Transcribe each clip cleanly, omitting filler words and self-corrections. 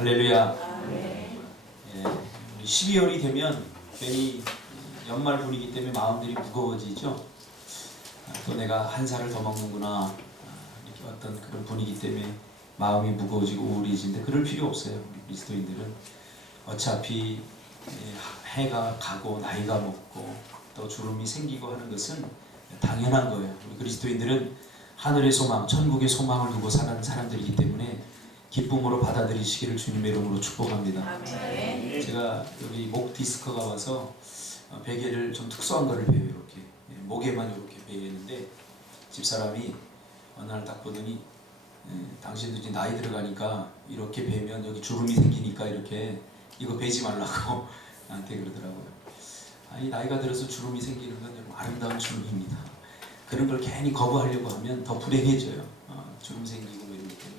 할렐루야. 예, 12월이 되면 괜히 연말 분위기 때문에 마음들이 무거워지죠. 또 내가 한 살을 더 먹는구나, 이렇게 어떤 그런 분위기 때문에 마음이 무거워지고 우울해지는데 그럴 필요 없어요. 우리 그리스도인들은 어차피 해가 가고 나이가 먹고 또 주름이 생기고 하는 것은 당연한 거예요. 우리 그리스도인들은 하늘의 소망, 천국의 소망을 두고 사는 사람들이기 때문에 기쁨으로 받아들이시기를 주님의 이름으로 축복합니다. 아멘. 제가 여기 목 디스크가 와서 베개를 좀 특수한 거를 베요. 이렇게 목에만 이렇게 베이는데 집사람이 어느 날 딱 보더니 당신도 이제 나이 들어가니까 이렇게 베면 여기 주름이 생기니까 이렇게 이거 베지 말라고 나한테 그러더라고요. 아니, 나이가 들어서 주름이 생기는 건 여러분 아름다운 주름입니다. 그런 걸 괜히 거부하려고 하면 더 불행해져요. 주름 생기고 뭐 이런 것 때문에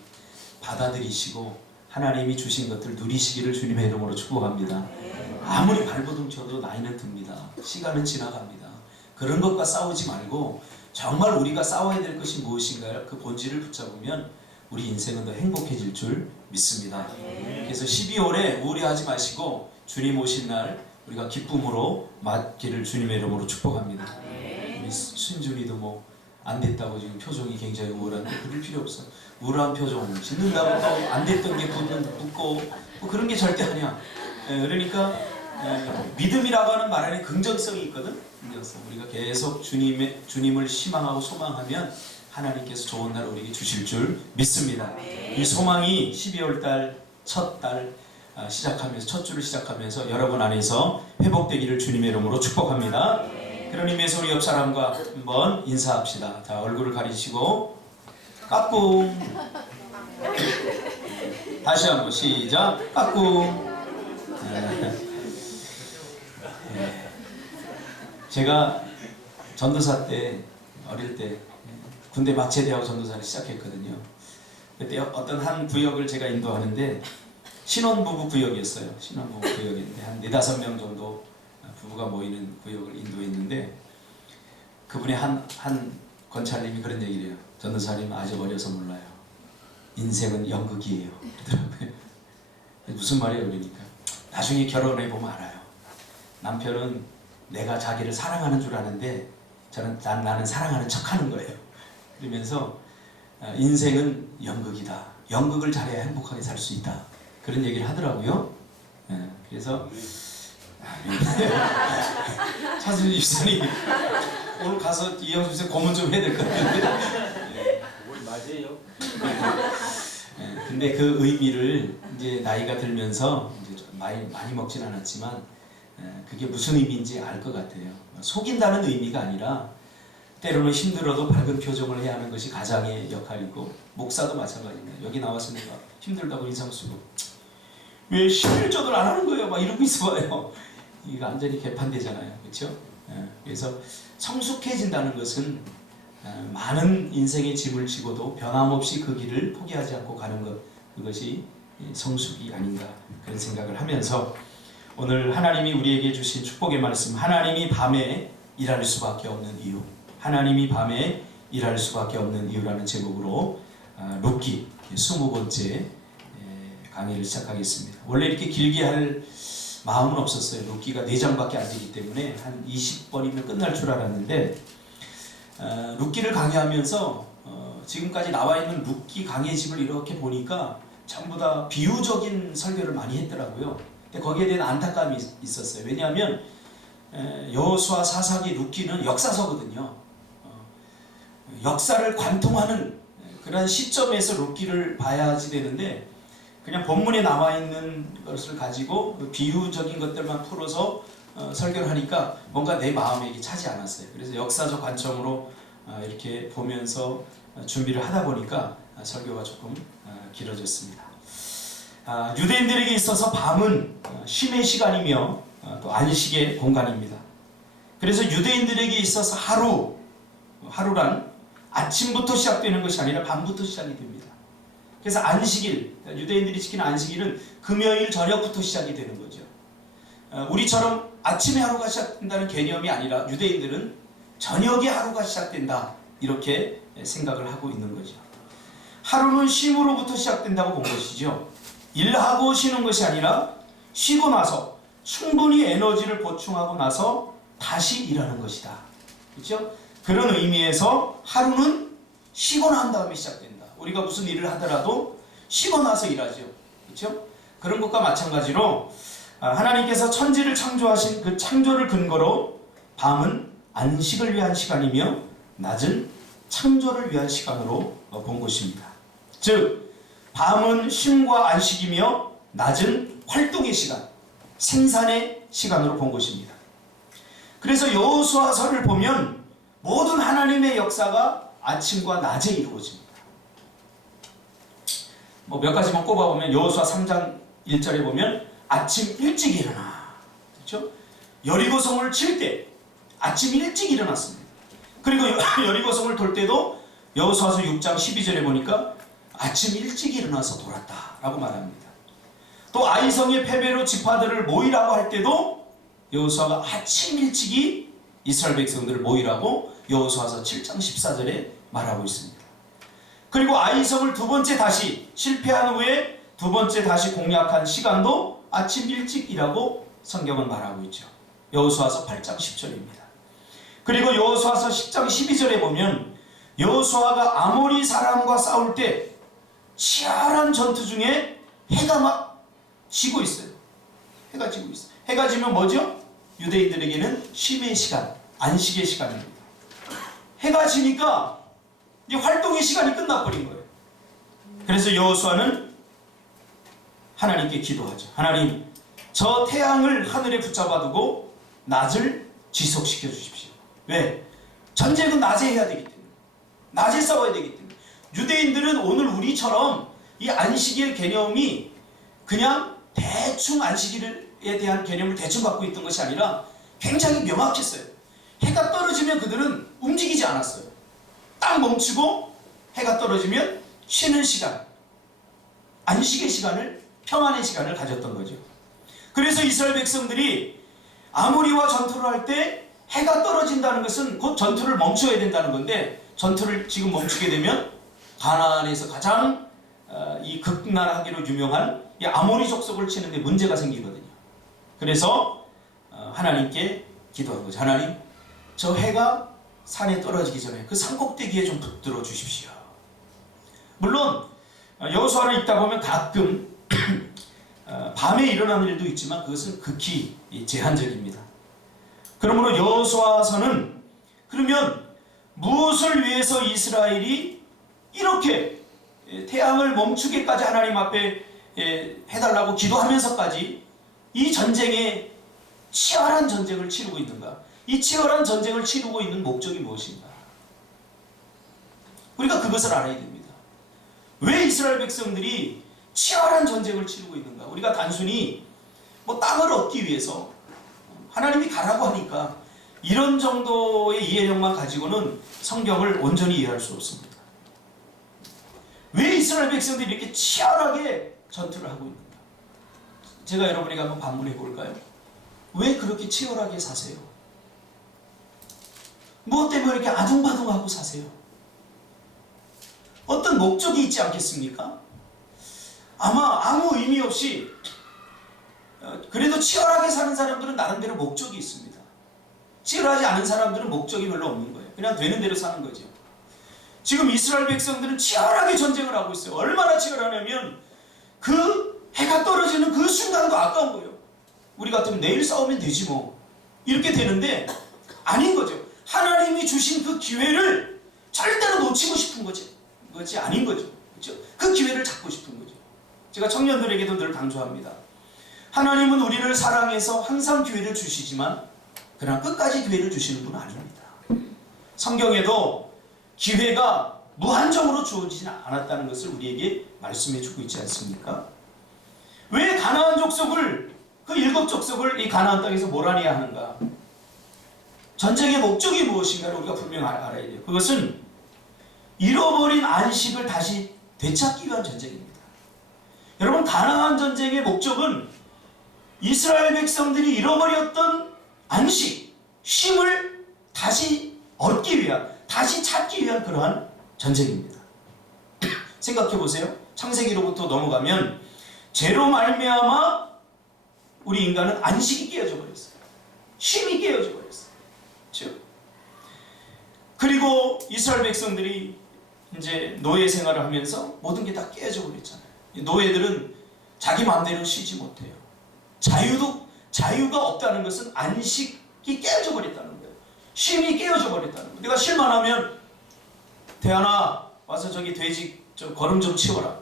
받아들이시고 하나님이 주신 것들 누리시기를 주님의 이름으로 축복합니다. 아무리 발버둥 쳐도 나이는 듭니다. 시간은 지나갑니다. 그런 것과 싸우지 말고 정말 우리가 싸워야 될 것이 무엇인가요? 그 본질을 붙잡으면 우리 인생은 더 행복해질 줄 믿습니다. 그래서 12월에 우울해하지 마시고 주님 오신 날 우리가 기쁨으로 맞기를 주님의 이름으로 축복합니다. 우리 순준이도 뭐 안 됐다고 지금 표정이 굉장히 우울한데 그럴 필요 없어. 우울한 표정 짓는다고 또 안 됐던 게 붙고 뭐 그런 게 절대 아니야. 그러니까 믿음이라고 하는 말 안에 긍정성이 있거든. 긍정성. 우리가 계속 주님을 희망하고 소망하면 하나님께서 좋은 날 우리에게 주실 줄 믿습니다. 이 소망이 12월 달 첫 달 시작하면서 첫 주를 시작하면서 여러분 안에서 회복되기를 주님의 이름으로 축복합니다. 그런 의미에서 우리 옆 사람과 한번 인사합시다. 자, 얼굴을 가리시고 까꿍. 다시 한번 시작. 까꿍. 제가 전도사 때 어릴 때 군대 막 제대하고 전도사를 시작했거든요. 그때 어떤 한 구역을 제가 인도하는데 신혼부부 구역이었어요. 신혼부부 구역인데 한 4-5명 정도 부부가 모이는 구역을 인도했는데 그분의 한 권찰님이 그런 얘기를 해요. 전도사님 아직 어려서 몰라요. 인생은 연극이에요. 그러더라고요. 무슨 말이에요? 그러니까 나중에 결혼해보면 알아요. 남편은 내가 자기를 사랑하는 줄 아는데 나는 사랑하는 척하는 거예요. 그러면서 인생은 연극이다. 연극을 잘해야 행복하게 살 수 있다. 그런 얘기를 하더라고요. 그래서 차순희 집사님 오늘 가서 이영수 씨 고문 좀 해야 될 것 같은데. 맞아요. 근데 그 의미를 이제 나이가 들면서 이제 많이 먹진 않았지만 그게 무슨 의미인지 알 것 같아요. 속인다는 의미가 아니라 때로는 힘들어도 밝은 표정을 해야 하는 것이 가장의 역할이고 목사도 마찬가지입니다. 여기 나와서 내가 힘들다고 인상 쓰고 왜 11조를 안 하는 거예요? 막 이러고 있어봐요. 이거 완전히 개판되잖아요. 그렇죠? 그래서 성숙해진다는 것은 많은 인생의 짐을 지고도 변함없이 그 길을 포기하지 않고 가는 것, 그것이 성숙이 아닌가 그런 생각을 하면서 오늘 하나님이 우리에게 주신 축복의 말씀, 하나님이 밤에 일할 수밖에 없는 이유, 하나님이 밤에 일할 수밖에 없는 이유라는 제목으로 룻기 20번째 강의를 시작하겠습니다. 원래 이렇게 길게 할 마음은 없었어요. 룻기가 4장밖에 안 되기 때문에 한 20번이면 끝날 줄 알았는데 룻기를 강의하면서 지금까지 나와 있는 룻기 강의집을 이렇게 보니까 전부 다 비유적인 설교를 많이 했더라고요. 근데 거기에 대한 안타까움이 있었어요. 왜냐하면 여호수아, 사사기, 룻기는 역사서거든요. 역사를 관통하는 그런 시점에서 룻기를 봐야지 되는데 그냥 본문에 나와 있는 것을 가지고 비유적인 것들만 풀어서 설교를 하니까 뭔가 내 마음에 이게 차지 않았어요. 그래서 역사적 관점으로 이렇게 보면서 준비를 하다 보니까 설교가 조금 길어졌습니다. 유대인들에게 있어서 밤은 쉼의 시간이며 또 안식의 공간입니다. 그래서 유대인들에게 있어서 하루란 아침부터 시작되는 것이 아니라 밤부터 시작이 됩니다. 그래서 안식일, 유대인들이 지키는 안식일은 금요일 저녁부터 시작이 되는 거죠. 우리처럼 아침에 하루가 시작된다는 개념이 아니라 유대인들은 저녁에 하루가 시작된다 이렇게 생각을 하고 있는 거죠. 하루는 쉼으로부터 시작된다고 본 것이죠. 일하고 쉬는 것이 아니라 쉬고 나서 충분히 에너지를 보충하고 나서 다시 일하는 것이다. 그렇죠? 그런 의미에서 하루는 쉬고 난 다음에 시작된다. 우리가 무슨 일을 하더라도 쉬고 나서 일하죠. 그렇죠? 그런 것과 마찬가지로 하나님께서 천지를 창조하신 그 창조를 근거로 밤은 안식을 위한 시간이며 낮은 창조를 위한 시간으로 본 것입니다. 즉 밤은 쉼과 안식이며 낮은 활동의 시간, 생산의 시간으로 본 것입니다. 그래서 여호수아서를 보면 모든 하나님의 역사가 아침과 낮에 이루어집니다. 몇 가지만 꼽아보면 여호수아 3장 1절에 보면 아침 일찍 일어나. 그렇죠? 여리고성을 칠 때 아침 일찍 일어났습니다. 그리고 여리고성을 돌 때도 여호수아서 6장 12절에 보니까 아침 일찍 일어나서 돌았다라고 말합니다. 또 아이성의 패배로 지파들을 모이라고 할 때도 여호수아가 아침 일찍이 이스라엘 백성들을 모이라고 여호수아서 7장 14절에 말하고 있습니다. 그리고 아이성을 두 번째 다시 실패한 후에 두 번째 다시 공략한 시간도 아침 일찍이라고 성경은 말하고 있죠. 여호수아서 8장 10절입니다. 그리고 여호수아서 10장 12절에 보면 여호수아가 아모리 사람과 싸울 때 치열한 전투 중에 해가 막 지고 있어요. 해가 지고 있어요. 해가 지면 뭐죠? 유대인들에게는 쉼의 시간, 안식의 시간입니다. 해가 지니까 이제 활동의 시간이 끝나버린 거예요. 그래서 여호수아는 하나님께 기도하죠. 하나님, 저 태양을 하늘에 붙잡아두고 낮을 지속시켜 주십시오. 왜? 전쟁은 낮에 해야 되기 때문에. 낮에 싸워야 되기 때문에. 유대인들은 오늘 우리처럼 이 안식일 개념이 그냥 대충 안식일에 대한 개념을 대충 갖고 있던 것이 아니라 굉장히 명확했어요. 해가 떨어지면 그들은 움직이지 않았어요. 딱 멈추고 해가 떨어지면 쉬는 시간, 안식의 시간을, 평안의 시간을 가졌던 거죠. 그래서 이스라엘 백성들이 아모리와 전투를 할 때 해가 떨어진다는 것은 곧 전투를 멈춰야 된다는 건데, 전투를 지금 멈추게 되면 가나안에서 가장 이 극나라하기로 유명한 이 아모리 족속을 치는데 문제가 생기거든요. 그래서 하나님께 기도한 거죠. 하나님, 저 해가 산에 떨어지기 전에 그 산꼭대기에 좀 붙들어 주십시오. 물론 여호수아를 읽다 보면 가끔 밤에 일어나는 일도 있지만 그것은 극히 제한적입니다. 그러므로 여호수아서는 그러면 무엇을 위해서 이스라엘이 이렇게 태양을 멈추기까지 하나님 앞에 해달라고 기도하면서까지 이 전쟁에 치열한 전쟁을 치르고 있는가? 이 치열한 전쟁을 치르고 있는 목적이 무엇인가? 우리가 그것을 알아야 됩니다. 왜 이스라엘 백성들이 치열한 전쟁을 치르고 있는가? 우리가 단순히 땅을 얻기 위해서 하나님이 가라고 하니까 이런 정도의 이해력만 가지고는 성경을 온전히 이해할 수 없습니다. 왜 이스라엘 백성들이 이렇게 치열하게 전투를 하고 있는가? 제가 여러분에게 한번 반문해 볼까요? 왜 그렇게 치열하게 사세요? 무엇 때문에 이렇게 아둥바둥하고 사세요? 어떤 목적이 있지 않겠습니까? 아마 아무 의미 없이 그래도 치열하게 사는 사람들은 나름대로 목적이 있습니다. 치열하지 않은 사람들은 목적이 별로 없는 거예요. 그냥 되는 대로 사는 거죠. 지금 이스라엘 백성들은 치열하게 전쟁을 하고 있어요. 얼마나 치열하냐면 그 해가 떨어지는 그 순간도 아까운 거예요. 우리 같으면 내일 싸우면 되지 뭐, 이렇게 되는데 아닌 거죠. 하나님이 주신 그 기회를 절대로 놓치고 싶은 것이 아닌 거죠. 그렇죠? 그 기회를 잡고 싶은 거죠. 제가 청년들에게도 늘 강조합니다. 하나님은 우리를 사랑해서 항상 기회를 주시지만 그러나 끝까지 기회를 주시는 분은 아닙니다. 성경에도 기회가 무한정으로 주어지지 않았다는 것을 우리에게 말씀해 주고 있지 않습니까? 왜 가나안 족속을, 그 7족속을 이 가나안 땅에서 몰아내야 하는가? 전쟁의 목적이 무엇인가를 우리가 분명히 알아야 돼요. 그것은 잃어버린 안식을 다시 되찾기 위한 전쟁입니다. 여러분, 가나안 전쟁의 목적은 이스라엘 백성들이 잃어버렸던 안식, 쉼을 다시 얻기 위한, 다시 찾기 위한 그러한 전쟁입니다. 생각해 보세요. 창세기로부터 넘어가면 죄로 말미암아 우리 인간은 안식이 깨어져 버렸어요. 쉼이 깨어져 버렸어요. 그렇죠? 그리고 이스라엘 백성들이 이제 노예 생활을 하면서 모든 게 다 깨어져 버렸잖아요. 노예들은 자기 마음대로 쉬지 못해요. 자유가 없다는 것은 안식이 깨어져 버렸다는 거예요. 쉼이 깨어져 버렸다는 거예요. 내가 쉴만 하면 대하나 와서 저기 돼지 거름 좀 치워라.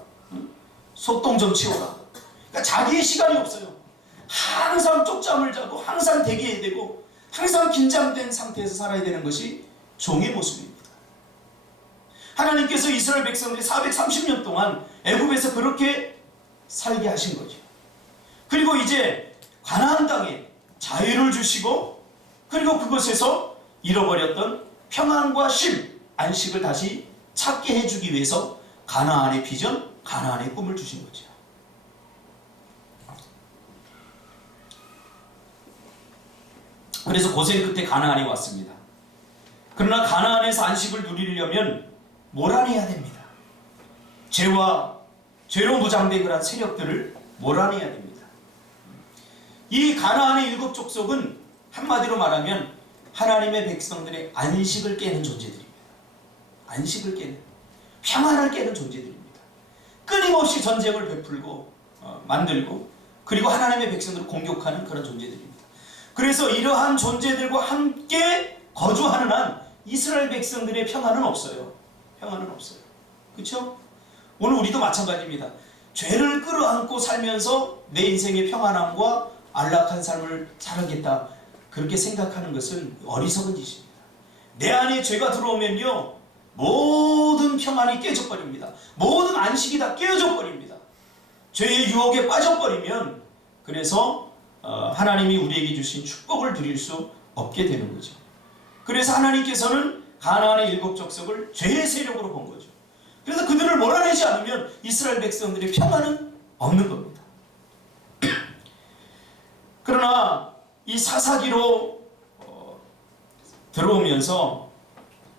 소똥 좀 치워라. 그러니까 자기의 시간이 없어요. 항상 쪽잠을 자고 항상 대기해야 되고 항상 긴장된 상태에서 살아야 되는 것이 종의 모습입니다. 하나님께서 이스라엘 백성들이 430년 동안 애굽에서 그렇게 살게 하신 거죠. 그리고 이제 가나안 땅에 자유를 주시고 그리고 그것에서 잃어버렸던 평안과 쉼, 안식을 다시 찾게 해주기 위해서 가나안의 비전, 가나안의 꿈을 주신 거죠. 그래서 고생 끝에 가나안에 왔습니다. 그러나 가나안에서 안식을 누리려면 몰아내야 됩니다. 죄로 무장된 그런 세력들을 몰아내야 됩니다. 이 가나안의 7 족속은 한마디로 말하면 하나님의 백성들의 안식을 깨는 존재들입니다. 안식을 깨는, 평안을 깨는 존재들입니다. 끊임없이 전쟁을 베풀고 만들고 그리고 하나님의 백성들을 공격하는 그런 존재들입니다. 그래서 이러한 존재들과 함께 거주하는 한 이스라엘 백성들의 평안은 없어요. 평안은 없어요. 그렇죠? 오늘 우리도 마찬가지입니다. 죄를 끌어안고 살면서 내 인생의 평안함과 안락한 삶을 살아겠다, 그렇게 생각하는 것은 어리석은 짓입니다. 내 안에 죄가 들어오면요 모든 평안이 깨져버립니다. 모든 안식이 다 깨어져버립니다. 죄의 유혹에 빠져버리면 그래서 하나님이 우리에게 주신 축복을 누릴 수 없게 되는 거죠. 그래서 하나님께서는 가나안의 7 족속을 죄의 세력으로 본 거죠. 그래서 그들을 몰아내지 않으면 이스라엘 백성들의 평안은 없는 겁니다. 그러나 이 사사기로 들어오면서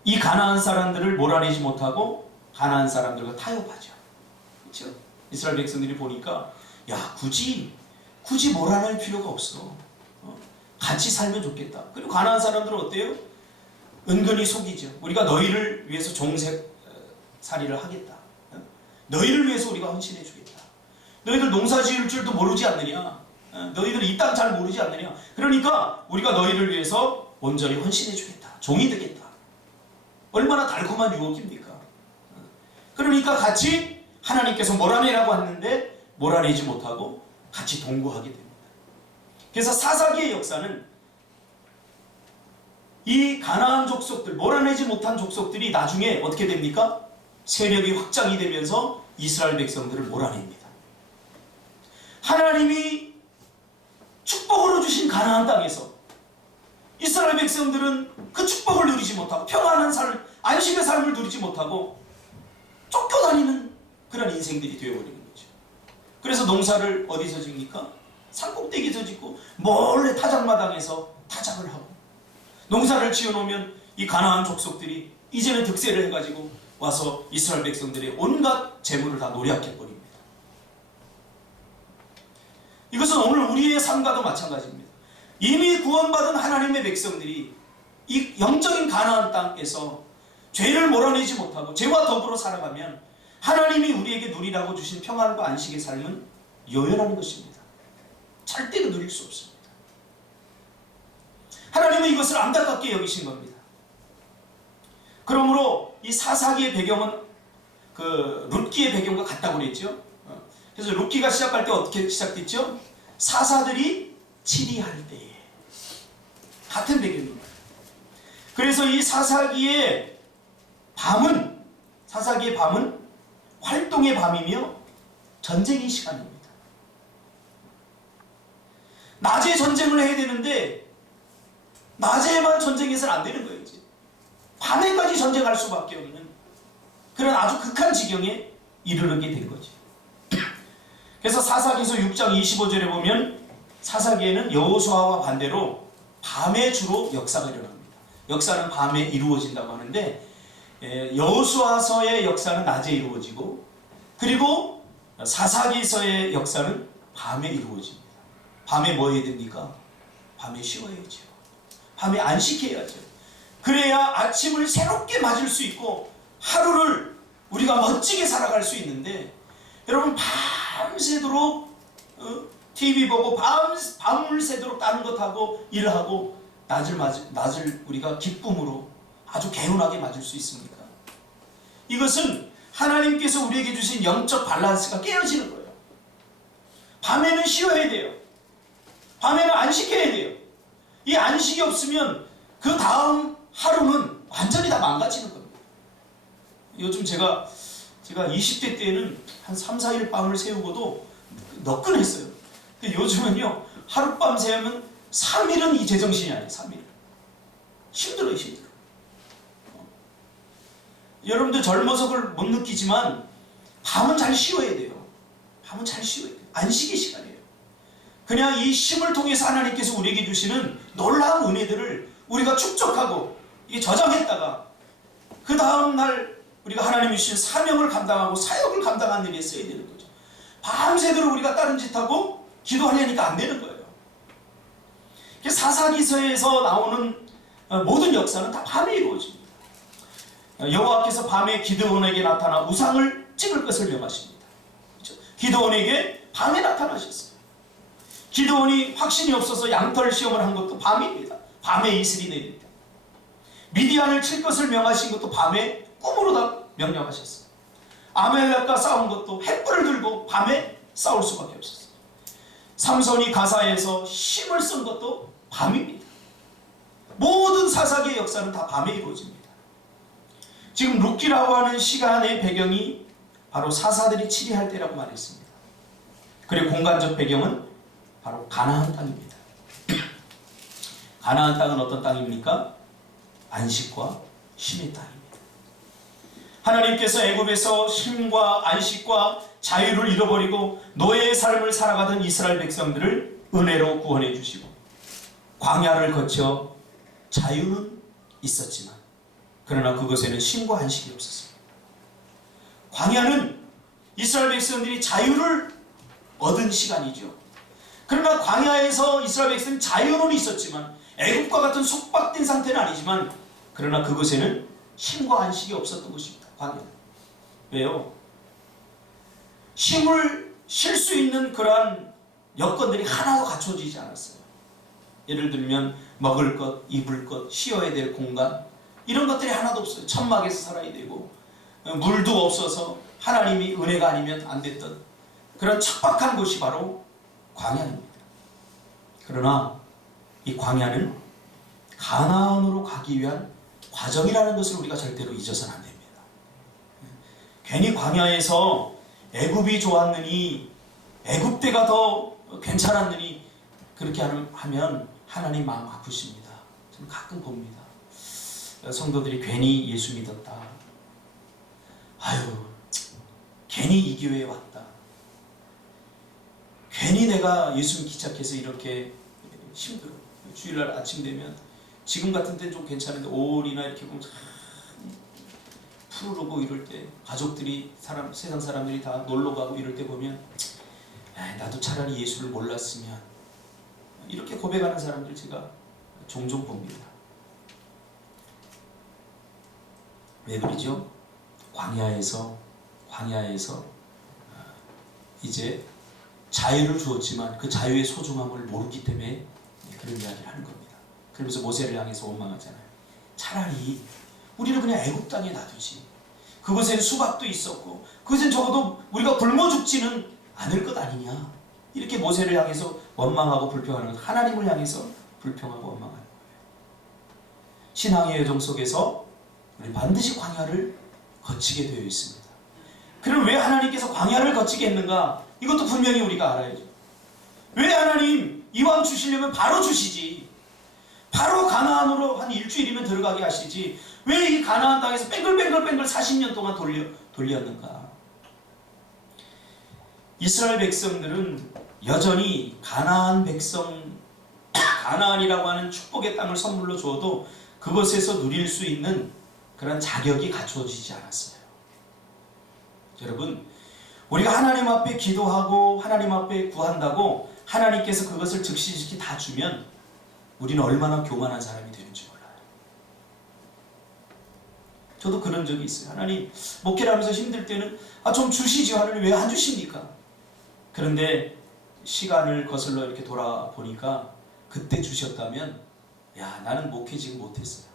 이 가나안 사람들을 몰아내지 못하고 가나안 사람들과 타협하죠. 그렇죠? 이스라엘 백성들이 보니까 야 굳이 몰아낼 필요가 없어. 같이 살면 좋겠다. 그리고 가나안 사람들은 어때요? 은근히 속이죠. 우리가 너희를 위해서 종살이를 하겠다. 너희를 위해서 우리가 헌신해 주겠다. 너희들 농사 지을 줄도 모르지 않느냐. 너희들 이 땅 잘 모르지 않느냐. 그러니까 우리가 너희를 위해서 온전히 헌신해 주겠다. 종이 되겠다. 얼마나 달콤한 유혹입니까? 그러니까 같이 하나님께서 몰아내라고 했는데 몰아내지 못하고 같이 동거하게 됩니다. 그래서 사사기의 역사는 이 가나안 족속들, 몰아내지 못한 족속들이 나중에 어떻게 됩니까? 세력이 확장이 되면서 이스라엘 백성들을 몰아냅니다. 하나님이 축복으로 주신 가나안 땅에서 이스라엘 백성들은 그 축복을 누리지 못하고 평안한 삶, 안식의 삶을 누리지 못하고 쫓겨다니는 그런 인생들이 되어버리는 거죠. 그래서 농사를 어디서 짓니까? 산꼭대기에서 짓고 몰래 타작마당에서 타작을 하고 농사를 지어놓으면 이 가나안 족속들이 이제는 득세를 해가지고 와서 이스라엘 백성들의 온갖 재물을 다 노략해버립니다. 이것은 오늘 우리의 삶과도 마찬가지입니다. 이미 구원받은 하나님의 백성들이 이 영적인 가나안 땅에서 죄를 몰아내지 못하고 죄와 더불어 살아가면 하나님이 우리에게 누리라고 주신 평안과 안식의 삶은 요연한 것입니다. 절대로 누릴 수 없습니다. 하나님은 이것을 안타깝게 여기신 겁니다. 그러므로 이 사사기의 배경은 그 룻기의 배경과 같다고 그랬죠. 그래서 룻기가 시작할 때 어떻게 시작됐죠? 사사들이 치리할 때에 같은 배경입니다. 그래서 이 사사기의 밤은 활동의 밤이며 전쟁의 시간입니다. 낮에 전쟁을 해야 되는데 낮에만 전쟁해서는 안 되는 거예요. 이제 밤에까지 전쟁할 수밖에 없는 그런 아주 극한 지경에 이르게 된 거죠. 그래서 사사기서 6장 25절에 보면 사사기에는 여호수아와 반대로 밤에 주로 역사가 일어납니다. 역사는 밤에 이루어진다고 하는데 여호수아서의 역사는 낮에 이루어지고 그리고 사사기서의 역사는 밤에 이루어집니다. 밤에 뭐 해야 됩니까? 밤에 쉬어야죠. 밤에 안식해야죠. 그래야 아침을 새롭게 맞을 수 있고 하루를 우리가 멋지게 살아갈 수 있는데, 여러분 밤새도록 TV 보고 밤을 새도록 다른 것 하고 일하고 낮을 우리가 기쁨으로 아주 개운하게 맞을 수 있습니까? 이것은 하나님께서 우리에게 주신 영적 밸런스가 깨어지는 거예요. 밤에는 쉬어야 돼요. 밤에는 안식해야 돼요. 이 안식이 없으면 그 다음 하루는 완전히 다 망가지는 겁니다. 요즘 제가 20대 때에는 한 3, 4일 밤을 새우고도 너끈했어요. 근데 요즘은요, 하룻밤 새우면 3일은 이 제정신이 아니에요. 3일. 힘들어요. 여러분들 젊어서 그걸 못 느끼지만 밤은 잘 쉬어야 돼요. 밤은 잘 쉬어야 돼요. 안식의 시간이에요. 그냥 이 쉼을 통해서 하나님께서 우리에게 주시는 놀라운 은혜들을 우리가 축적하고 이게 저장했다가 그 다음날 우리가 하나님이 주신 사명을 감당하고 사역을 감당하는 일에 써야 되는 거죠. 밤새도록 우리가 다른 짓하고 기도하려니까 안 되는 거예요. 사사기서에서 나오는 모든 역사는 다 밤에 이루어집니다. 여호와께서 밤에 기드온에게 나타나 우상을 찍을 것을 명하십니다. 그렇죠? 기드온에게 밤에 나타나셨어요. 기드온이 확신이 없어서 양털 시험을 한 것도 밤입니다. 밤에 이슬이 내립니다. 미디안을 칠 것을 명하신 것도 밤에 꿈으로 다 명령하셨어요. 아말렉과 싸운 것도 횃불을 들고 밤에 싸울 수밖에 없었어요. 삼손이 가사에서 힘을 쓴 것도 밤입니다. 모든 사사기의 역사는 다 밤에 이루어집니다. 지금 룻기라고 하는 시간의 배경이 바로 사사들이 치리할 때라고 말했습니다. 그리고 공간적 배경은 바로 가나안 땅입니다. 가나안 땅은 어떤 땅입니까? 안식과 쉼의 땅입니다. 하나님께서 애굽에서 쉼과 안식과 자유를 잃어버리고 노예의 삶을 살아가던 이스라엘 백성들을 은혜로 구원해 주시고 광야를 거쳐 자유는 있었지만 그러나 그곳에는 쉼과 안식이 없었습니다. 광야는 이스라엘 백성들이 자유를 얻은 시간이죠. 그러나 광야에서 이스라엘 백성은 자유는 있었지만 애굽과 같은 속박된 상태는 아니지만 그러나 그곳에는 쉼과 안식이 없었던 것입니다. 광야는. 왜요? 쉼을 쉴 수 있는 그러한 여건들이 하나도 갖춰지지 않았어요. 예를 들면 먹을 것, 입을 것, 쉬어야 될 공간, 이런 것들이 하나도 없어요. 천막에서 살아야 되고 물도 없어서 하나님이 은혜가 아니면 안 됐던 그런 척박한 곳이 바로 광야입니다. 그러나 이 광야는 가나안으로 가기 위한 과정이라는 것을 우리가 절대로 잊어서는 안 됩니다. 괜히 광야에서 애굽이 좋았느니 애굽대가 더 괜찮았느니 그렇게 하면 하나님 마음 아프십니다. 저는 가끔 봅니다. 성도들이 괜히 예수 믿었다. 아유, 괜히 이 교회에 왔다. 괜히 내가 예수 기착해서 이렇게 힘들어. 주일날 아침 되면 지금 같은 때는 좀 괜찮은데 5월이나 이렇게 보면 참 푸르르고 이럴 때 가족들이 세상 사람들이 다 놀러 가고 이럴 때 보면 나도 차라리 예수를 몰랐으면 이렇게 고백하는 사람들 제가 종종 봅니다. 왜 그러죠? 광야에서 이제 자유를 주었지만 그 자유의 소중함을 모르기 때문에 그런 이야기를 하는 겁니다. 그러면서 모세를 향해서 원망하잖아요. 차라리 우리를 그냥 애굽 땅에 놔두지. 그곳엔 수박도 있었고 그것엔 적어도 우리가 굶어 죽지는 않을 것 아니냐. 이렇게 모세를 향해서 원망하고 불평하는 것, 하나님을 향해서 불평하고 원망하는 거예요. 신앙의 여정 속에서 우리 반드시 광야를 거치게 되어 있습니다. 그럼 왜 하나님께서 광야를 거치게 했는가? 이것도 분명히 우리가 알아야죠. 왜 하나님 이왕 주시려면 바로 주시지. 바로 가나안으로 한 일주일이면 들어가게 하시지. 왜 이 가나안 땅에서 뺑글뺑글 40년 동안 돌렸는가? 이스라엘 백성들은 여전히 가나안이라고 하는 축복의 땅을 선물로 주어도 그것에서 누릴 수 있는 그런 자격이 갖추어지지 않았어요. 여러분, 우리가 하나님 앞에 기도하고 하나님 앞에 구한다고 하나님께서 그것을 즉시 다 주면 우리는 얼마나 교만한 사람이 되는지 몰라요. 저도 그런 적이 있어요. 하나님 목회를 하면서 힘들 때는 좀 주시죠. 하나님 왜 안 주십니까? 그런데 시간을 거슬러 이렇게 돌아보니까 그때 주셨다면 야, 나는 목회 지금 못했어요.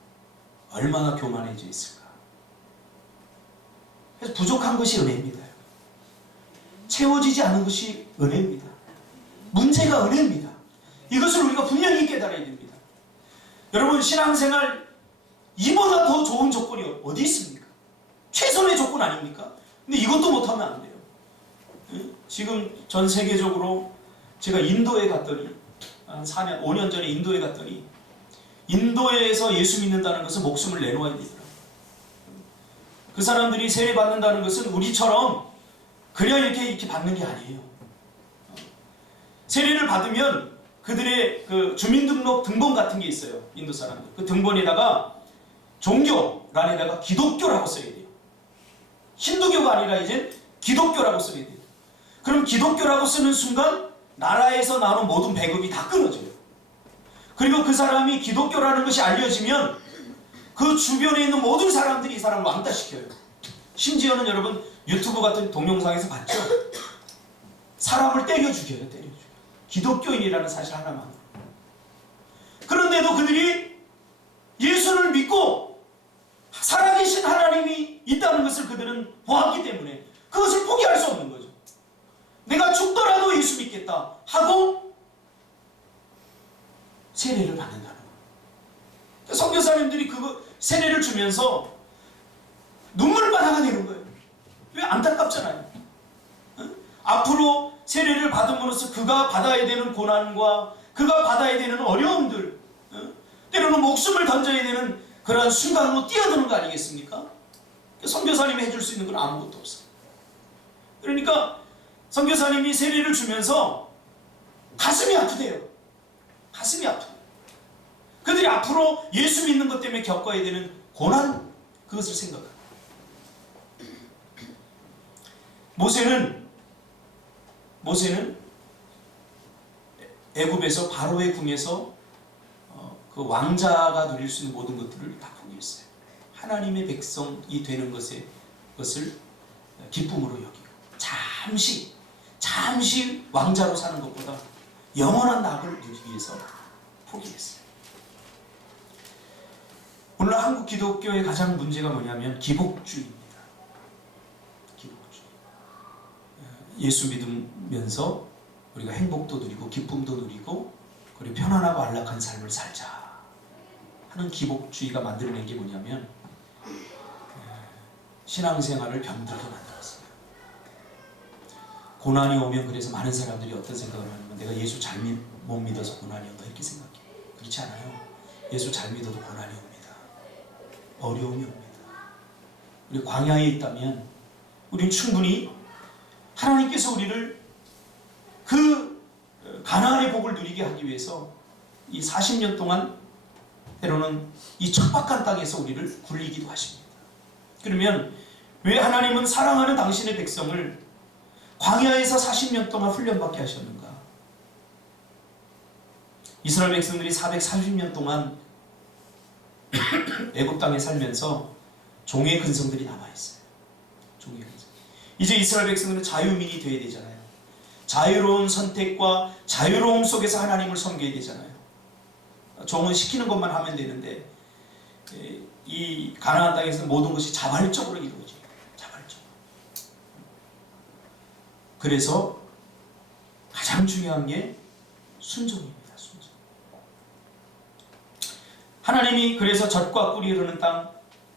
얼마나 교만해져 있을까. 그래서 부족한 것이 은혜입니다. 채워지지 않은 것이 은혜입니다. 문제가 은혜입니다. 이것을 우리가 분명히 깨달아야 됩니다. 여러분, 신앙생활 이보다 더 좋은 조건이 어디 있습니까? 최선의 조건 아닙니까? 근데 이것도 못하면 안 돼요. 지금 전 세계적으로 제가 인도에 갔더니 한 4년, 5년 전에 인도에 갔더니 인도에서 예수 믿는다는 것은 목숨을 내놓아야 되더라고요. 그 사람들이 세례 받는다는 것은 우리처럼 그냥 이렇게 받는 게 아니에요. 세례를 받으면 그들의 그 주민등록 등본 같은 게 있어요. 인도 사람들. 그 등본에다가 종교란에다가 기독교라고 써야 돼요. 힌두교가 아니라 이제 기독교라고 써야 돼요. 그럼 기독교라고 쓰는 순간 나라에서 나오는 모든 배급이 다 끊어져요. 그리고 그 사람이 기독교라는 것이 알려지면 그 주변에 있는 모든 사람들이 이 사람을 왕따시켜요. 심지어는 여러분 유튜브 같은 동영상에서 봤죠? 사람을 때려 죽여요. 때려 죽여요. 기독교인이라는 사실 하나만. 그런데도 그들이 예수를 믿고 살아계신 하나님이 있다는 것을 그들은 보았기 때문에 그것을 포기할 수 없는 거죠. 내가 죽더라도 예수 믿겠다 하고 세례를 받는다는 거예요. 선교사님들이 그거 세례를 주면서 눈물바다가 되는 거예요. 왜? 안타깝잖아요. 앞으로 세례를 받음으로써 그가 받아야 되는 고난과 그가 받아야 되는 어려움들, 때로는 목숨을 던져야 되는 그러한 순간으로 뛰어드는 거 아니겠습니까? 선교사님이 해줄 수 있는 건 아무것도 없어요. 그러니까 선교사님이 세례를 주면서 가슴이 아프대요. 가슴이 아프대요. 그들이 앞으로 예수 믿는 것 때문에 겪어야 되는 고난, 그것을 생각합니다. 모세는 애굽에서 바로의 궁에서 그 왕자가 누릴 수 있는 모든 것들을 다 포기했어요. 하나님의 백성이 되는 것을 기쁨으로 여기고 잠시 왕자로 사는 것보다 영원한 낙을 누리기 위해서 포기했어요. 오늘 한국 기독교의 가장 문제가 뭐냐면 기복주의입니다. 기복주의. 예수 믿으면서 우리가 행복도 누리고 기쁨도 누리고 그리고 편안하고 안락한 삶을 살자 하는 기복주의가 만들어낸 게 뭐냐면 신앙생활을 병들게 만들었어요. 고난이 오면 그래서 많은 사람들이 어떤 생각을 하냐면 내가 예수 잘 못 믿어서 고난이 온다 이렇게 생각해요. 그렇지 않아요. 예수 잘 믿어도 고난이 옵니다. 어려움이 옵니다. 우리 광야에 있다면 우리는 충분히 하나님께서 우리를 그 가나안의 복을 누리게 하기 위해서 이 40년 동안 때로는 이 척박한 땅에서 우리를 굴리기도 하십니다. 그러면 왜 하나님은 사랑하는 당신의 백성을 광야에서 40년 동안 훈련받게 하셨는가? 이스라엘 백성들이 440년 동안 애굽 땅에 살면서 종의 근성들이 남아있어요. 종의 근성. 이제 이스라엘 백성들은 자유민이 되어야 되잖아요. 자유로운 선택과 자유로움 속에서 하나님을 섬겨야 되잖아요. 종은 시키는 것만 하면 되는데 이 가나안 땅에서는 모든 것이 자발적으로 이루어져요. 자발적으로. 그래서 가장 중요한 게 순종입니다. 순종. 하나님이 그래서 젖과 꿀이 흐르는 땅,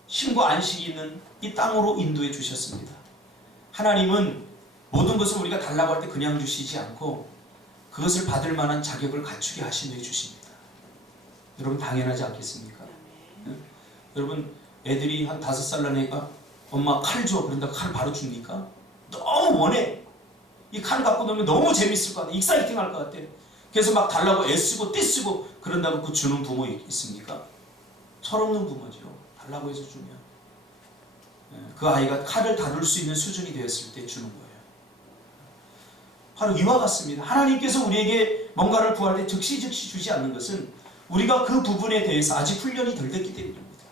쉼과 안식이 있는 이 땅으로 인도해 주셨습니다. 하나님은 모든 것을 우리가 달라고 할 때 그냥 주시지 않고 그것을 받을 만한 자격을 갖추게 하신 후에 주십니다. 여러분 당연하지 않겠습니까? 여러분 애들이 한 5살 난 애가 엄마 칼 줘 그런다고 칼 바로 줍니까? 너무 원해. 이 칼 갖고 놀면 너무 재밌을 것 같아. 익사이팅 할 것 같아. 그래서 막 달라고 애쓰고 떼쓰고 그런다고 그 주는 부모 있습니까? 철없는 부모죠. 달라고 해서 주면 그 아이가 칼을 다룰 수 있는 수준이 되었을 때 주는 거예요. 바로 이와 같습니다. 하나님께서 우리에게 뭔가를 구할 때 즉시 주지 않는 것은 우리가 그 부분에 대해서 아직 훈련이 덜 됐기 때문입니다.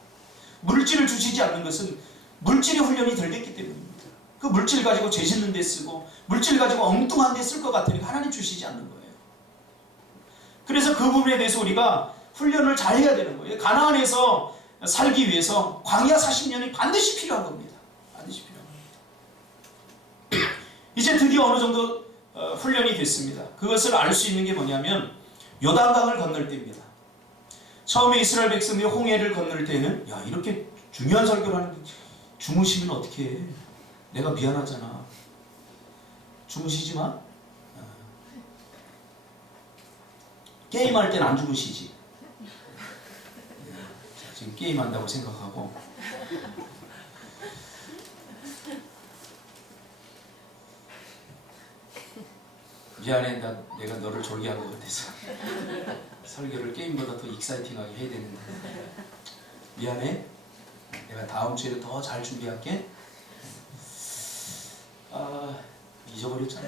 물질을 주시지 않는 것은 물질의 훈련이 덜 됐기 때문입니다. 그 물질 가지고 죄 짓는 데 쓰고 물질 가지고 엉뚱한 데 쓸 것 같으니까 하나님 주시지 않는 거예요. 그래서 그 부분에 대해서 우리가 훈련을 잘 해야 되는 거예요. 가나안에서 살기 위해서 광야 40년이 반드시 필요한 겁니다. 반드시 필요한 겁니다. 이제 드디어 어느 정도 훈련이 됐습니다. 그것을 알 수 있는 게 뭐냐면 요단강을 건널 때입니다. 처음에 이스라엘 백성들이 홍해를 건널 때는 야, 이렇게 중요한 설교를 하는데 주무시면 어떻게 해? 내가 미안하잖아. 주무시지 마. 게임할 땐 안 주무시지. 지금 게임한다고 생각하고. 미안해, 내가 너를 졸게 한 것 같아서 설교를 게임보다 더 익사이팅하게 해야 되는데 미안해. 내가 다음 주에 더 잘 준비할게. 잊어버렸잖아.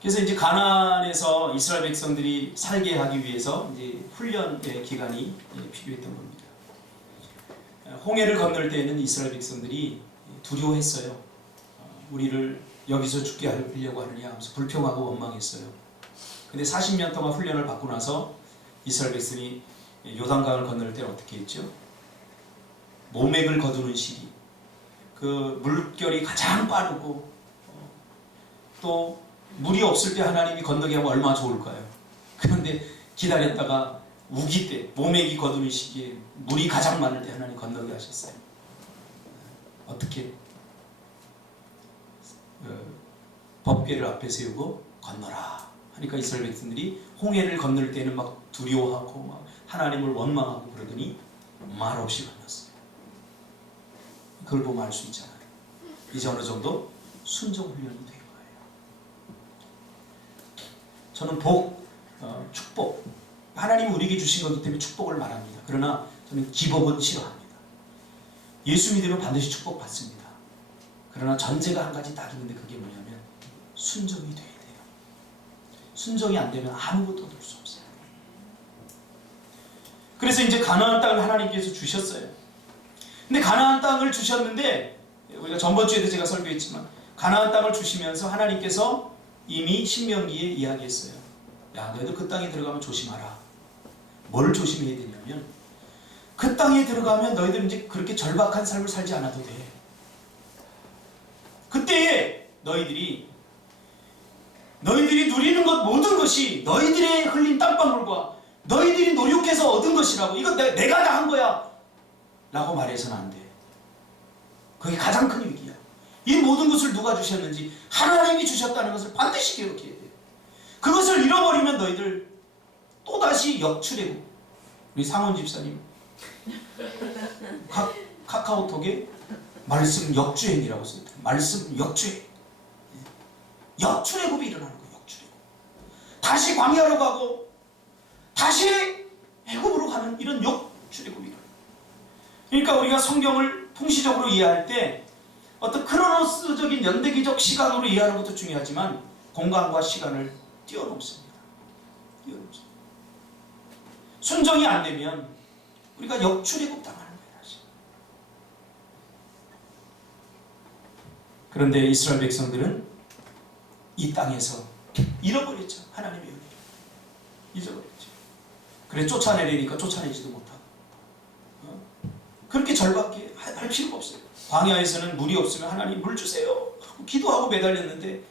그래서 이제 가나안에서 이스라엘 백성들이 살게 하기 위해서 이제 훈련의 기간이 필요했던 겁니다. 홍해를 건널 때에는 이스라엘 백성들이 두려워했어요. 우리를 여기서 죽게 하려고 하느냐 하면서 불평하고 원망했어요. 근데 40년 동안 훈련을 받고 나서 이스라엘 백성이 요단강을 건널 때는 어떻게 했죠? 모맥을 거두는 시기, 그 물결이 가장 빠르고 또 물이 없을 때 하나님이 건너게 하면 얼마나 좋을까요? 그런데 기다렸다가 우기 때, 모맥이 거두는 시기에 물이 가장 많을 때 하나님 건너게 하셨어요. 어떻게? 법궤를 앞에 세우고 건너라 하니까 이스라엘 백성들이 홍해를 건널 때는 막 두려워하고 막 하나님을 원망하고 그러더니 말없이 건넜어요. 그걸 보면 알 수 있잖아요. 이제 어느 정도 순종 훈련이 된 거예요. 저는 축복, 하나님이 우리에게 주신 거기 때문에 축복을 말합니다. 그러나 저는 기복은 싫어합니다. 예수 믿으면 반드시 축복 받습니다. 그러나 전제가 한 가지 딱 있는데 그게 뭐냐면 순종이 돼야 돼요. 순종이 안 되면 아무것도 얻을 수 없어요. 그래서 이제 가나안 땅을 하나님께서 주셨어요. 근데 가나안 땅을 주셨는데 우리가 전번주에도 제가 설교했지만 가나안 땅을 주시면서 하나님께서 이미 신명기에 이야기했어요. 야, 너희들 그 땅에 들어가면 조심하라. 뭘 조심해야 되냐면 그 땅에 들어가면 너희들 이제 그렇게 절박한 삶을 살지 않아도 돼. 그때에 너희들이 누리는 것 모든 것이 너희들의 흘린 땀방울과 너희들이 노력해서 얻은 것이라고, 이거 내가 다 한 거야 라고 말해서는 안 돼. 그게 가장 큰 위기야. 이 모든 것을 누가 주셨는지 하나님이 주셨다는 것을 반드시 기억해야 돼. 그것을 잃어버리면 너희들 또다시 역출애고, 우리 상원 집사님 카카오톡에 말씀 역주행이라고 써있다. 말씀 역주행. 역출애굽이 일어나는 거예요. 역출애굽. 다시 광야로 가고 다시 애굽으로 가는 이런 역출애굽이 일어나요. 그러니까 우리가 성경을 통시적으로 이해할 때 어떤 크로노스적인 연대기적 시간으로 이해하는 것도 중요하지만 공간과 시간을 뛰어넘습니다. 뛰어넘습니다. 순종이 안 되면 우리가 역출애굽 당하는 거예요. 다시. 그런데 이스라엘 백성들은 이 땅에서 잃어버렸죠. 하나님의 은혜를 잊어버렸죠. 그래 쫓아내려니까 쫓아내지도 못하고 그렇게 절박하게 할 필요가 없어요. 광야에서는 물이 없으면 하나님 물 주세요 기도하고 매달렸는데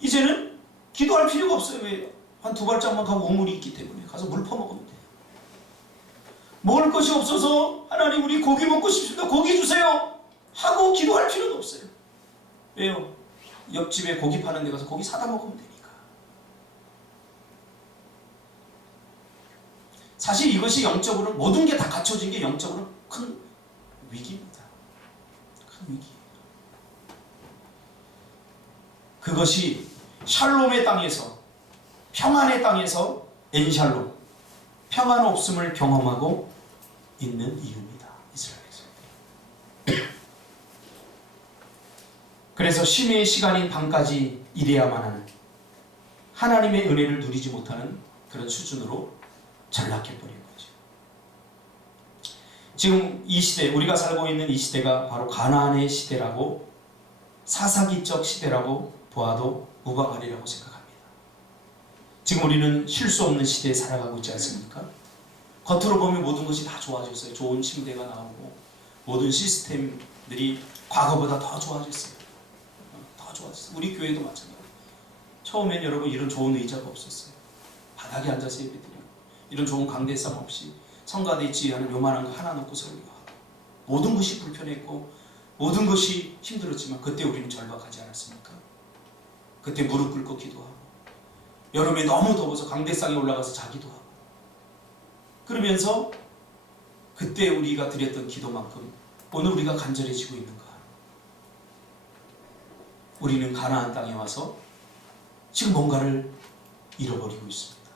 이제는 기도할 필요가 없어요. 왜? 한 두 발짝만 가고 우물이 있기 때문에 가서 물 퍼먹으면 돼요. 먹을 것이 없어서 하나님 우리 고기 먹고 싶습니다. 고기 주세요 하고 기도할 필요도 없어요. 왜요? 옆집에 고기 파는 데 가서 고기 사다 먹으면 되니까. 사실 이것이 영적으로 모든 게 다 갖춰진 게 영적으로 큰 위기입니다. 큰 위기예요. 그것이 샬롬의 땅에서, 평안의 땅에서 엔샬롬, 평안 없음을 경험하고 있는 이유입니다. 이스라엘에서. 그래서 심의 시간인 밤까지 일해야만 하는, 하나님의 은혜를 누리지 못하는 그런 수준으로 전락해버린 거죠. 지금 이 시대, 우리가 살고 있는 이 시대가 바로 가나안의 시대라고, 사사기적 시대라고 보아도 무방하리라고 생각합니다. 지금 우리는 쉴 수 없는 시대에 살아가고 있지 않습니까? 겉으로 보면 모든 것이 다 좋아졌어요. 좋은 침대가 나오고 모든 시스템들이 과거보다 더 좋아졌어요. 더 좋아졌어요. 우리 교회도 마찬가지예요. 처음엔 여러분 이런 좋은 의자가 없었어요. 바닥에 앉아서 예배드리고 이런 좋은 강대상 없이 성가대 지휘하는 요만한 거 하나 놓고 설교하고 모든 것이 불편했고 모든 것이 힘들었지만 그때 우리는 절박하지 않았습니까? 그때 무릎 꿇고 기도하고 여름에 너무 더워서 강대상에 올라가서 자기도 하고 그러면서 그때 우리가 드렸던 기도만큼 오늘 우리가 간절해지고 있는가? 우리는 가나안 땅에 와서 지금 뭔가를 잃어버리고 있습니다.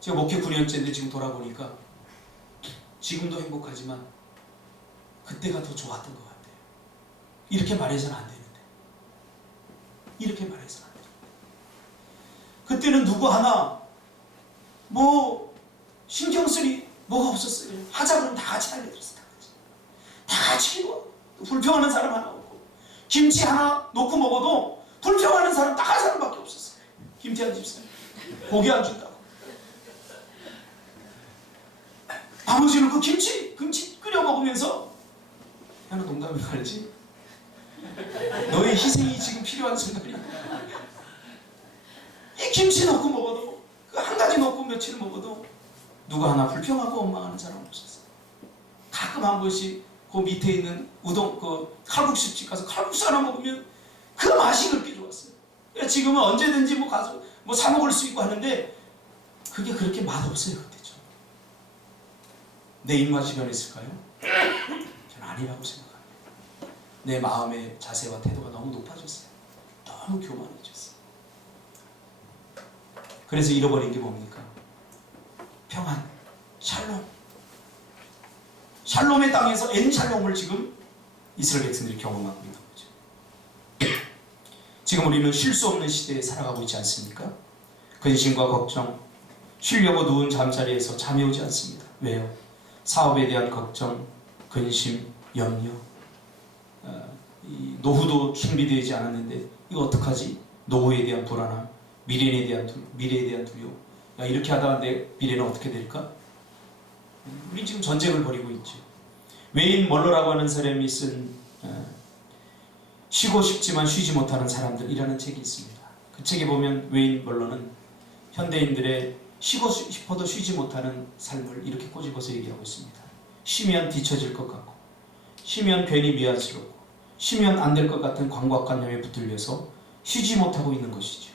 제가 목회 9년째인데 지금 돌아보니까 지금도 행복하지만 그때가 더 좋았던 것 같아요. 이렇게 말해서는 안 되는데. 이렇게 말해서는 안 돼요. 그때는 누구 하나 뭐 신경 쓸 뭐가 없었어요. 하자 그러면 다 같이 달려들었어요. 다 같이 이거 불평하는 사람 하나 없고 김치 하나 놓고 먹어도 불평하는 사람 딱 한 사람밖에 없었어요. 김태한 집사님 고기 안 준다고. 아버지는 그 김치 끓여 먹으면서 나는 농담을 알지? 너의 희생이 지금 필요한 순간이야. 이 김치 넣고 먹어도 그 한 가지 넣고 며칠 먹어도 누가 하나 불평하고 원망하는 사람 없었어요. 가끔 한 번씩 그 밑에 있는 우동 그 칼국수집 가서 칼국수 하나 먹으면 그 맛이 그렇게 좋았어요. 지금은 언제든지 뭐 가서 뭐 사 먹을 수 있고 하는데 그게 그렇게 맛없어요. 그때죠. 내 입맛이 변했을까요? 저는 아니라고 생각합니다. 내 마음의 자세와 태도가 너무 높아졌어요. 너무 교만해졌어요. 그래서 잃어버린 게 뭡니까? 평안, 샬롬. 샬롬의 땅에서 엔샬롬을 지금 이스라엘 백성들이 경험하고 있는 거죠. 지금 우리는 쉴 수 없는 시대에 살아가고 있지 않습니까? 근심과 걱정, 쉬려고 누운 잠자리에서 잠이 오지 않습니다. 왜요? 사업에 대한 걱정, 근심, 염려, 노후도 준비되지 않았는데 이거 어떡하지? 노후에 대한 불안함, 미래에 대한 두려움. 야, 이렇게 하다가 내 미래는 어떻게 될까? 우리 지금 전쟁을 벌이고 있죠. 웨인 멀러라고 하는 사람이 쓴 쉬고 싶지만 쉬지 못하는 사람들이라는 책이 있습니다. 그 책에 보면 웨인 멀러는 현대인들의 쉬고 싶어도 쉬지 못하는 삶을 이렇게 꼬집어서 얘기하고 있습니다. 쉬면 뒤처질 것 같고 쉬면 괜히 미안스럽고 쉬면 안 될 것 같은 강박관념에 붙들려서 쉬지 못하고 있는 것이죠.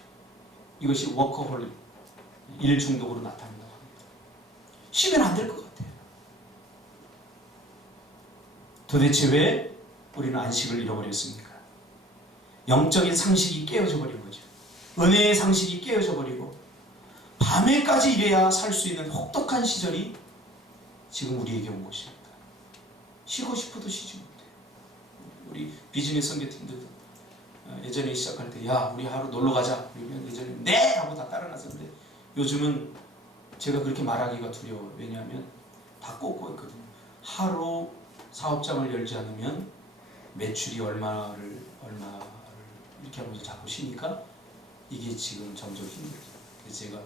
이것이 워커홀릭, 일 중독으로 나타난다고 합니다. 쉬면 안 될 것 같아요. 도대체 왜 우리는 안식을 잃어버렸습니까? 영적인 상식이 깨어져 버린 거죠. 은혜의 상식이 깨어져 버리고 밤에까지 일해야 살 수 있는 혹독한 시절이 지금 우리에게 온 것입니다. 쉬고 싶어도 쉬지 못해요. 우리 비즈니스 선교팀들도 예전에 시작할 때 야 우리 하루 놀러 가자 그러면 예전에 네! 하고 다 따라 나섰는데 요즘은 제가 그렇게 말하기가 두려워요. 왜냐하면 다 꽂고 있거든요. 하루 사업장을 열지 않으면 매출이 얼마를 이렇게 하면서 자꾸 쉬니까 이게 지금 점점 힘들죠. 그래서 제가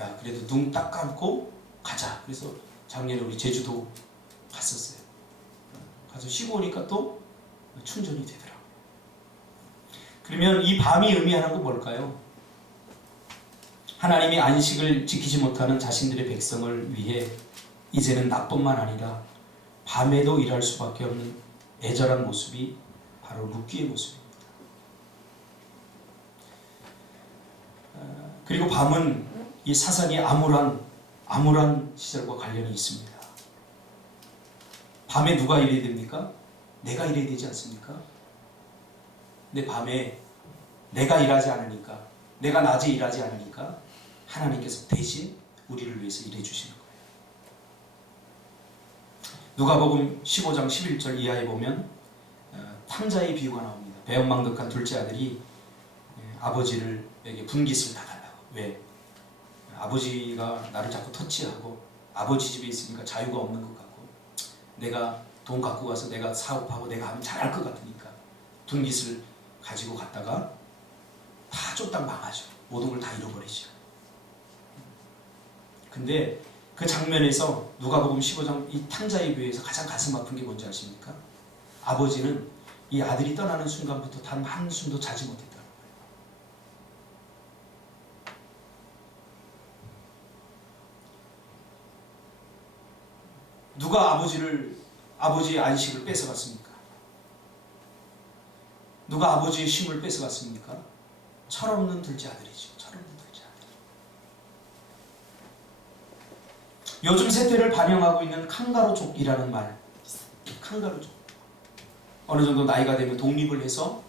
야 그래도 눈 딱 감고 가자. 그래서 작년에 우리 제주도 갔었어요. 가서 쉬고 오니까 또 충전이 되더라고요. 그러면 이 밤이 의미하는 건 뭘까요? 하나님이 안식을 지키지 못하는 자신들의 백성을 위해 이제는 낮뿐만 아니라 밤에도 일할 수밖에 없는 애절한 모습이 바로 룻기의 모습입니다. 그리고 밤은 이 사사기 암울한 시절과 관련이 있습니다. 밤에 누가 일해야 됩니까? 내가 일해야 되지 않습니까? 근데 밤에 내가 일하지 않으니까, 내가 낮에 일하지 않으니까 하나님께서 대신 우리를 위해서 일해 주시는 거예요. 누가복음 15장 11절 이하에 보면 탕자의 비유가 나옵니다. 배은망덕한 둘째 아들이 아버지에게 분깃을 다 달라고. 왜? 아버지가 나를 자꾸 터치하고 아버지 집에 있으니까 자유가 없는 것 같고 내가 돈 갖고 가서 내가 사업하고 내가 하면 잘할 것 같으니까 분깃을 가지고 갔다가 다 쫄딱 망하죠. 모든 걸 다 잃어버리죠. 근데 그 장면에서 누가복음 15장 이 탕자의 비유에서 가장 가슴 아픈 게 뭔지 아십니까? 아버지는 이 아들이 떠나는 순간부터 단 한숨도 자지 못했다는 거예요. 누가 아버지의 안식을 뺏어갔습니까? 누가 아버지의 쉼을 뺏어갔습니까? 철없는 둘째 아들이죠. 철없는 둘째 아들. 요즘 세태를 반영하고 있는 칸가루족이라는 말. 칸가루족. 어느 정도 나이가 되면 독립을 해서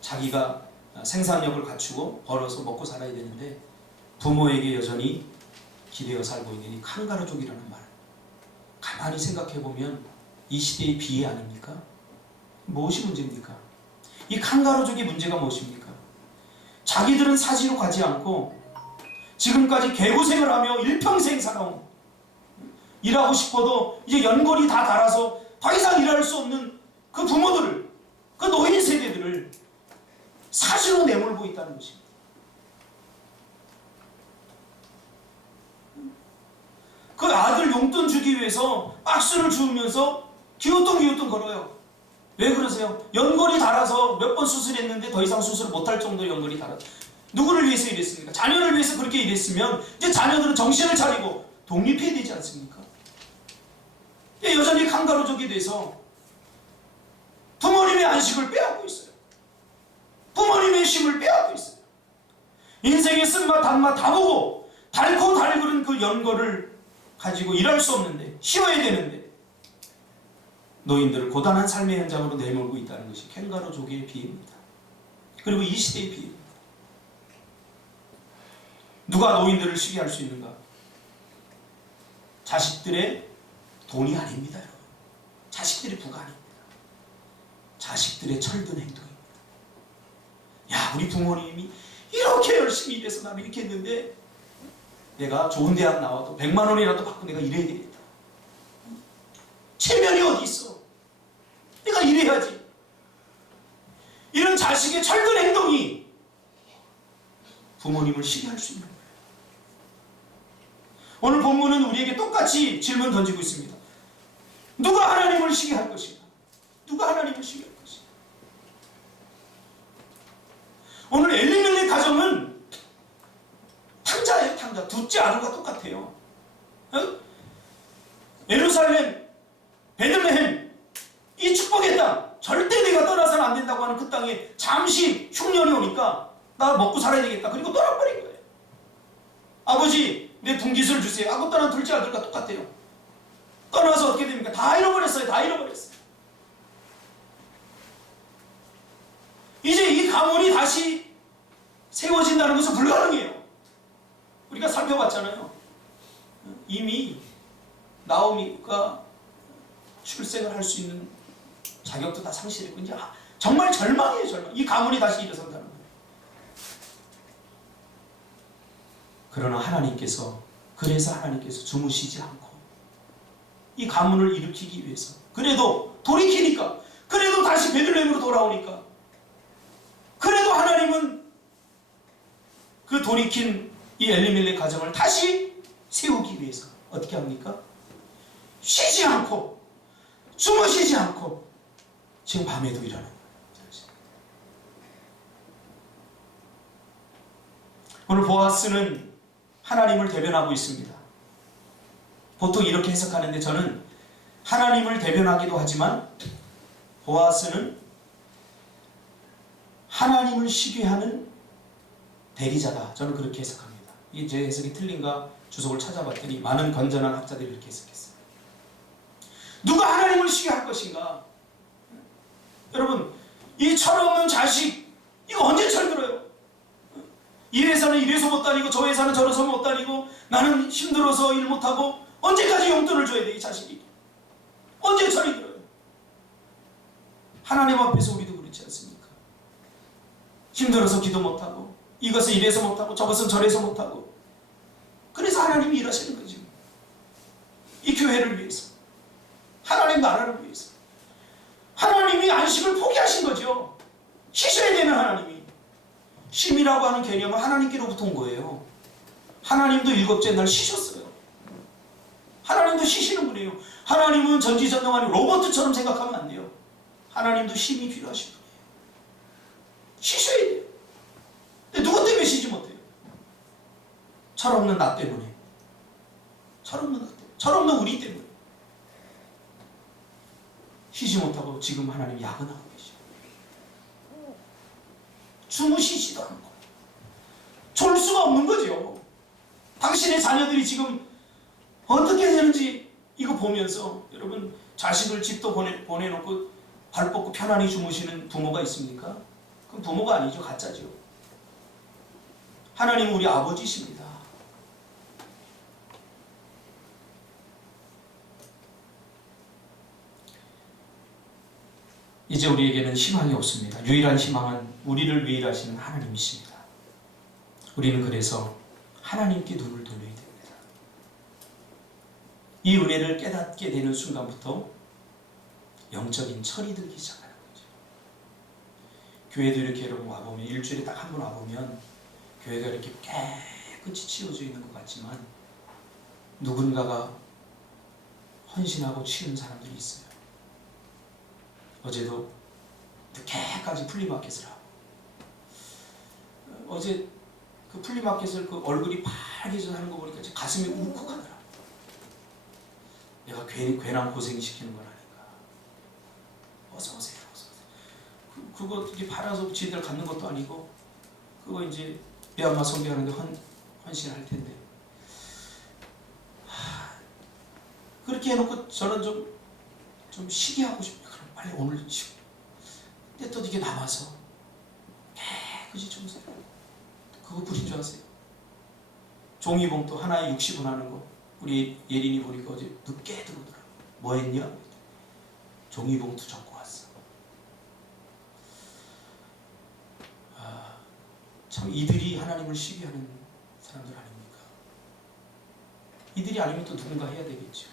자기가 생산력을 갖추고 벌어서 먹고 살아야 되는데 부모에게 여전히 기대어 살고 있는 이 칸가루족이라는 말. 가만히 생각해보면 이 시대의 비애 아닙니까? 무엇이 문제입니까? 이 칸가루족의 문제가 무엇입니까? 자기들은 사지로 가지 않고 지금까지 개고생을 하며 일평생 살아온, 일하고 싶어도 이제 연골이 다 닳아서 더 이상 일할 수 없는 그 부모들을, 그 노인 세대들을 사지로 내몰고 있다는 것입니다. 그 아들 용돈 주기 위해서 박수를 주면서 기우뚱기우뚱 걸어요. 왜 그러세요? 연골이 닳아서 몇 번 수술했는데 더 이상 수술을 못할 정도로 연골이 닳아서. 누구를 위해서 일했습니까? 자녀를 위해서 그렇게 일했으면 이제 자녀들은 정신을 차리고 독립해야 되지 않습니까? 여전히 칸가루족이 돼서 부모님의 안식을 빼앗고 있어요. 부모님의 쉼을 빼앗고 있어요. 인생의 쓴맛 단맛 다 보고 달고 달그른 그 연골을 가지고 일할 수 없는데, 쉬어야 되는데 노인들을 고단한 삶의 현장으로 내몰고 있다는 것이 캥가루족의 비유입니다. 그리고 이 시대의 비유입니다. 누가 노인들을 쉬게 할 수 있는가? 자식들의 돈이 아닙니다, 여러분. 자식들의 부가 아닙니다. 자식들의 철든 행동입니다. 야, 우리 부모님이 이렇게 열심히 일해서 나를 이렇게 했는데 내가 좋은 대학 나와도 100만 원이라도 받고 내가 일해야 되겠다. 체면이 어디 있어? 내가 일해야지. 이런 자식의 철든 행동이 부모님을 쉬게 할 수 있는 거예요. 오늘 본문은 우리에게 똑같이 질문 던지고 있습니다. 누가 하나님을 쉬게 할 것인가? 누가 하나님을 쉬게 할 것인가? 오늘 엘리멜렉 가정은 탕자예요, 탕자. 둘째 아들과 똑같아요. 예루살렘, 베들레헴, 이 축복의 땅, 절대 내가 떠나서는 안 된다고 하는 그 땅에 잠시 흉년이 오니까 나 먹고 살아야 되겠다. 그리고 떠나버린 거예요. 아버지, 내 분깃을 주세요. 하고 떠난 둘째 아들과 똑같아요. 떠나서 어떻게 됩니까? 다 잃어버렸어요. 다 잃어버렸어요. 이제 이 가문이 다시 세워진다는 것은 불가능해요. 우리가 살펴봤잖아요. 이미 나오미가 출생을 할 수 있는 자격도 다 상실했고 이제 정말 절망이에요, 절망. 이 가문이 다시 일어선다는 거예요. 그러나 그래서 하나님께서 주무시지 않고 이 가문을 일으키기 위해서 그래도 돌이키니까, 그래도 다시 베들레헴으로 돌아오니까, 그래도 하나님은 그 돌이킨 이 엘리멜렉 가정을 다시 세우기 위해서 어떻게 합니까? 쉬지 않고 주무시지 않고 지금 밤에도 일하는 거예요. 오늘 보아스는 하나님을 대변하고 있습니다. 보통 이렇게 해석하는데 저는 하나님을 대변하기도 하지만 보아스는 하나님을 쉬게 하는 대리자다. 저는 그렇게 해석합니다. 이게 제 해석이 틀린가 주석을 찾아봤더니 많은 건전한 학자들이 이렇게 해석했어요. 누가 하나님을 쉬게 할 것인가? 여러분, 이 철없는 자식 이거 언제 철들어요? 이 회사는 이래서 못 다니고 저 회사는 저래서 못 다니고 나는 힘들어서 일 못하고 언제까지 용돈을 줘야 돼, 이 자식이? 언제 철이 들어요? 하나님 앞에서 우리도 그렇지 않습니까? 힘들어서 기도 못하고, 이것은 이래서 못하고, 저것은 저래서 못하고, 그래서 하나님이 일하시는 거죠. 이 교회를 위해서, 하나님 나라를 위해서. 하나님이 안식을 포기하신 거죠. 쉬셔야 되는 하나님이. 쉼이라고 하는 개념은 하나님께로부터 온 거예요. 하나님도 일곱째 날 쉬셨어요. 하나님도 쉬시는 분이에요. 하나님은 전지전능한 로봇처럼 생각하면 안 돼요. 하나님도 쉼이 필요하신 분이에요. 쉬셔야 돼요. 근데 누구 때문에 쉬지 못해요? 철없는 나 때문에. 철없는 나 때문에. 철없는 우리 때문에. 쉬지 못하고 지금 하나님 야근하고 계셔. 주무시지도 않고. 졸 수가 없는 거죠. 당신의 자녀들이 지금 어떻게 되는지 이거 보면서 여러분 자식을 집도 보내놓고 발 뻗고 편안히 주무시는 부모가 있습니까? 그건 부모가 아니죠. 가짜죠. 하나님은 우리 아버지십니다. 이제 우리에게는 희망이 없습니다. 유일한 희망은 우리를 위해 일하시는 하나님이십니다. 우리는 그래서 하나님께 눈을 돌려야 됩니다. 이 은혜를 깨닫게 되는 순간부터 영적인 철이 들기 시작하는 거죠. 교회도 이렇게 여러분 와보면, 일주일에 딱 한 번 와보면 교회가 이렇게 깨끗이 치워져 있는 것 같지만 누군가가 헌신하고 치운 사람들이 있어요. 어제도 늦게까지 플리마켓을 하고, 어제 그 플리마켓을 그 얼굴이 빨개져 하는 거 보니까 제 가슴이 울컥하더라고요. 내가 괜한 고생시키는 건 아닌가. 어서 오세요, 어서 오세요. 그거 이렇게 팔아서 지들 갖는 것도 아니고, 그거 이제 미얀마 선교하는데 헌신할 텐데. 그렇게 해놓고 저는 좀 쉬게 하고 싶어요. 그럼 빨리 오늘 쉬고. 근데 또 이게 남아서 깨끗이 청소해. 그거 뿌린 줄 아세요? 종이봉투 하나에 60원 하는 거. 우리 예린이 보니까 어제 늦게 들어오더라고. 뭐 했냐? 종이봉투 적고 왔어. 참 이들이 하나님을 쉬게 하는 사람들 아닙니까? 이들이 아니면 또 누군가 해야 되겠죠.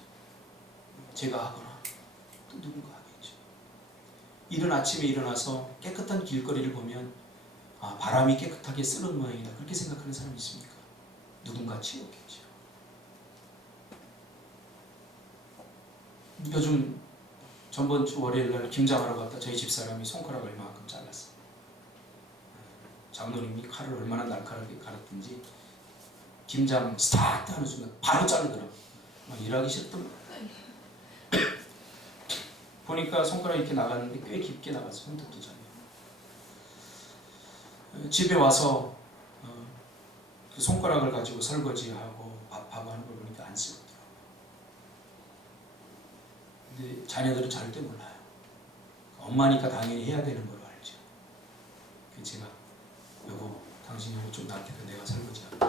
제가 하거나 또 누군가 하겠죠. 이른 아침에 일어나서 깨끗한 길거리를 보면 바람이 깨끗하게 쓰는 모양이다. 그렇게 생각하는 사람이 있습니까? 누군가 치웠겠죠. 요즘 전번 주 월요일날 김장하러 갔다 저희 집사람이 손가락을 이만큼 잘랐어. 장로님이 칼을 얼마나 날카롭게 갈았든지 김장 스타트 하는 순간 바로 자르더라고. 막 일하기 싫던 거야. 보니까 손가락이 이렇게 나갔는데 꽤 깊게 나갔어. 손톱도 잘려. 집에 와서 그 손가락을 가지고 설거지하고 밥하고 하는 걸 보니까 안쓰럽더라고요. 근데 자녀들은 절대 몰라요. 엄마니까 당연히 해야 되는 걸 알죠. 그래서 제가 여보, 당신이 여보 좀 낫게도 내가 설거지할게.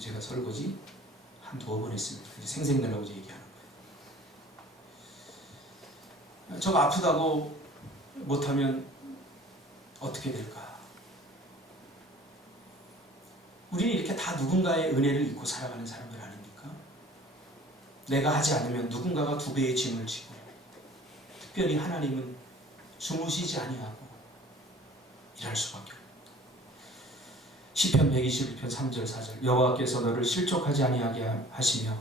제가 설거지 한 두어 번 했습니다. 이제 생색내려고 얘기하는 거예요. 저거 아프다고 못하면 어떻게 될까? 우리는 이렇게 다 누군가의 은혜를 입고 살아가는 사람들 아닙니까? 내가 하지 않으면 누군가가 두 배의 짐을 지고, 특별히 하나님은 주무시지 아니하고 일할 수밖에 없습니다. 시편 121편 3절 4절 여호와께서 너를 실족하지 아니하게 하시며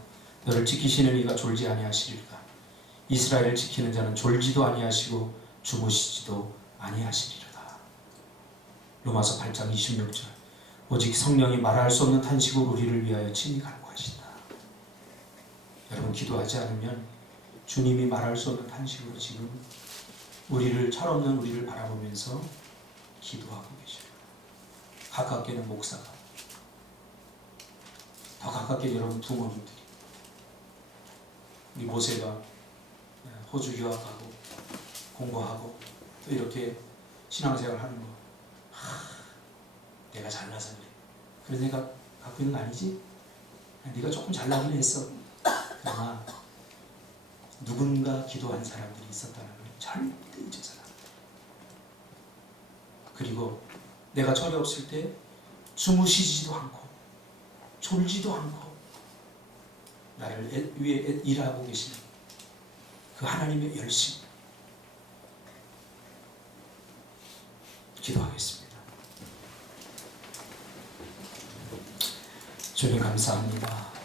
너를 지키시는 이가 졸지 아니하시리까. 이스라엘을 지키는 자는 졸지도 아니하시고 주무시지도 아니하시리로다. 로마서 8장 26절 오직 성령이 말할 수 없는 탄식으로 우리를 위하여 친히 간구하신다. 여러분, 기도하지 않으면 주님이 말할 수 없는 탄식으로 지금 우리를, 철없는 우리를 바라보면서 기도하고 계셔요. 가깝게는 목사가, 더 가깝게 여러분 부모님들이, 우리 모세가 호주 유학하고 공부하고 또 이렇게 신앙생활 하는 거, 내가 잘나서 그래. 그런 생각 갖고 있는 거 아니지? 네가 조금 잘나긴 했어. 그러나 누군가 기도한 사람들이 있었다는 거예요. 절대 잊어서는 안 돼. 그리고 내가 절에 없을 때 주무시지도 않고 졸지도 않고 나를 위해 일하고 계신 그 하나님의 열심 기도하겠습니다. 주님 감사합니다.